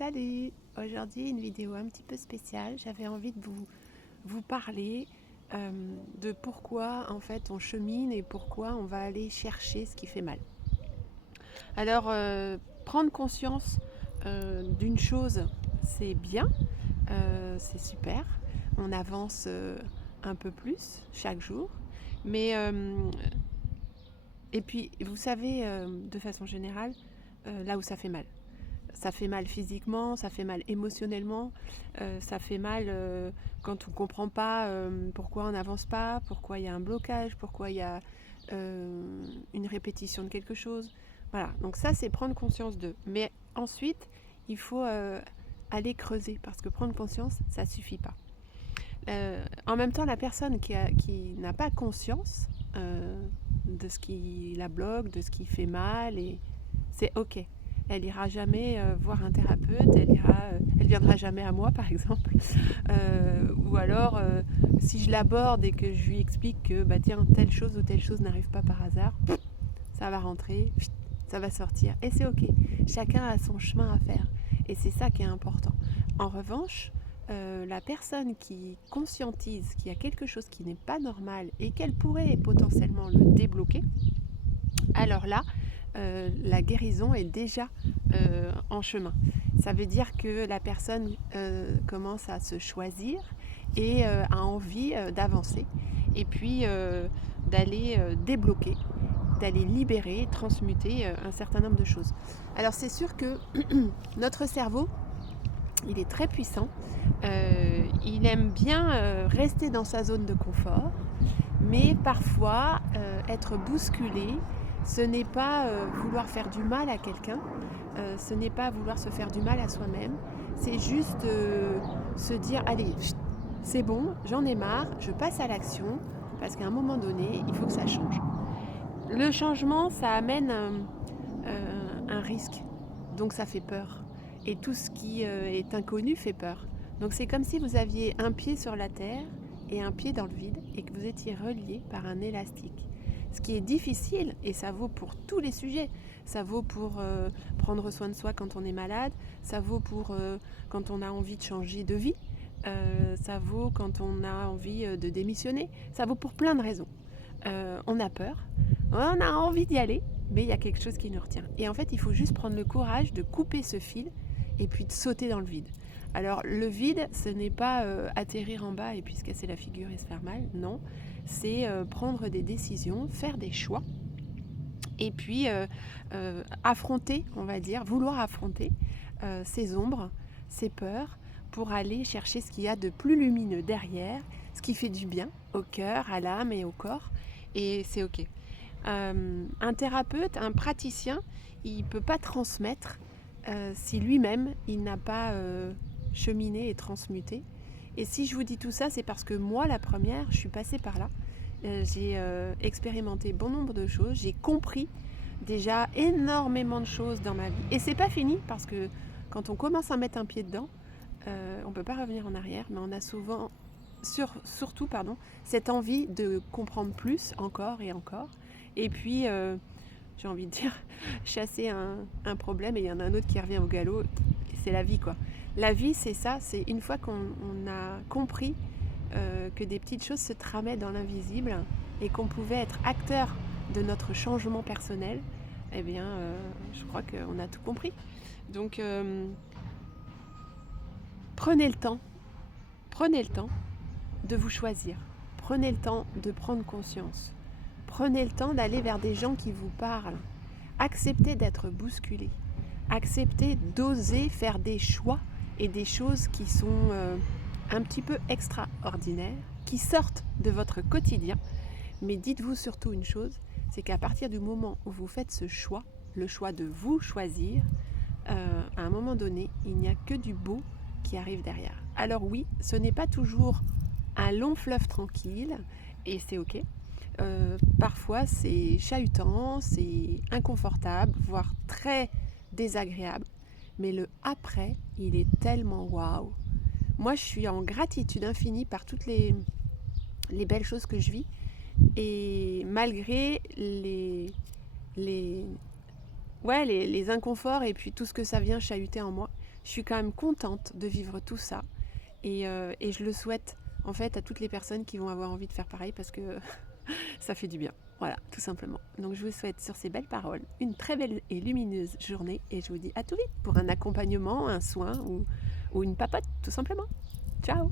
Salut! Aujourd'hui, une vidéo un petit peu spéciale. J'avais envie de vous parler de pourquoi en fait on chemine et pourquoi on va aller chercher ce qui fait mal. Alors, prendre conscience d'une chose, c'est bien, c'est super. On avance un peu plus chaque jour. Mais, et puis, vous savez, de façon générale, là où ça fait mal. Ça fait mal physiquement, ça fait mal émotionnellement, ça fait mal quand on ne comprend pas pourquoi on n'avance pas, pourquoi il y a un blocage, pourquoi il y a une répétition de quelque chose. Voilà, donc ça c'est prendre conscience d'eux. Mais ensuite, il faut aller creuser parce que prendre conscience, ça ne suffit pas. En même temps, la personne qui n'a pas conscience de ce qui la bloque, de ce qui fait mal, et c'est ok. Elle ira jamais voir un thérapeute, elle viendra jamais à moi par exemple. Ou alors, si je l'aborde et que je lui explique que bah tiens, telle chose ou telle chose n'arrive pas par hasard, ça va rentrer, ça va sortir. Et c'est ok. Chacun a son chemin à faire. Et c'est ça qui est important. En revanche, la personne qui conscientise qu'il y a quelque chose qui n'est pas normal et qu'elle pourrait potentiellement le débloquer, alors là, la guérison est déjà en chemin. Ça veut dire que la personne commence à se choisir et a envie d'avancer et puis d'aller débloquer, d'aller libérer, transmuter un certain nombre de choses. Alors c'est sûr que notre cerveau, il est très puissant, il aime bien rester dans sa zone de confort, mais parfois être bousculé, ce n'est pas vouloir faire du mal à quelqu'un, ce n'est pas vouloir se faire du mal à soi-même, c'est juste se dire allez, c'est bon, j'en ai marre, je passe à l'action, parce qu'à un moment donné, il faut que ça change. Le changement, ça amène un risque, donc ça fait peur. Et tout ce qui est inconnu fait peur. Donc c'est comme si vous aviez un pied sur la terre et un pied dans le vide et que vous étiez relié par un élastique. Ce qui est difficile, et ça vaut pour tous les sujets, ça vaut pour prendre soin de soi quand on est malade, ça vaut pour quand on a envie de changer de vie, ça vaut quand on a envie de démissionner, ça vaut pour plein de raisons. On a peur, on a envie d'y aller, mais il y a quelque chose qui nous retient. Et en fait, il faut juste prendre le courage de couper ce fil et puis de sauter dans le vide. Alors, le vide, ce n'est pas atterrir en bas et puis se casser la figure et se faire mal, non. C'est prendre des décisions, faire des choix et puis affronter, on va dire, vouloir affronter ces ombres, ces peurs pour aller chercher ce qu'il y a de plus lumineux derrière, ce qui fait du bien au cœur, à l'âme et au corps. Et c'est ok. Un thérapeute, un praticien, il ne peut pas transmettre si lui-même, il n'a pas cheminé et transmuté. Et si je vous dis tout ça, c'est parce que moi, la première, je suis passée par là. J'ai expérimenté bon nombre de choses. J'ai compris déjà énormément de choses dans ma vie. Et c'est pas fini parce que quand on commence à mettre un pied dedans, on ne peut pas revenir en arrière, mais on a souvent, surtout, cette envie de comprendre plus encore et encore. Et puis, j'ai envie de dire, chasser un problème et il y en a un autre qui revient au galop. C'est la vie, quoi. La vie, c'est ça, c'est une fois qu'on a compris que des petites choses se tramaient dans l'invisible et qu'on pouvait être acteur de notre changement personnel, eh bien, je crois qu'on a tout compris. Donc, prenez le temps de vous choisir. Prenez le temps de prendre conscience. Prenez le temps d'aller vers des gens qui vous parlent. Acceptez d'être bousculé. Acceptez d'oser faire des choix et des choses qui sont un petit peu extraordinaires, qui sortent de votre quotidien. Mais dites-vous surtout une chose, c'est qu'à partir du moment où vous faites ce choix, le choix de vous choisir, à un moment donné, il n'y a que du beau qui arrive derrière. Alors oui, ce n'est pas toujours un long fleuve tranquille, et c'est ok. Parfois c'est chahutant, c'est inconfortable, voire très désagréable, mais le après, il est tellement waouh. Moi, je suis en gratitude infinie par toutes les belles choses que je vis, et malgré les ouais, les inconforts et puis tout ce que ça vient chahuter en moi. Je suis quand même contente de vivre tout ça et je le souhaite en fait à toutes les personnes qui vont avoir envie de faire pareil parce que ça fait du bien. Voilà, tout simplement. Donc je vous souhaite sur ces belles paroles une très belle et lumineuse journée et je vous dis à tout vite pour un accompagnement, un soin ou une papote tout simplement. Ciao!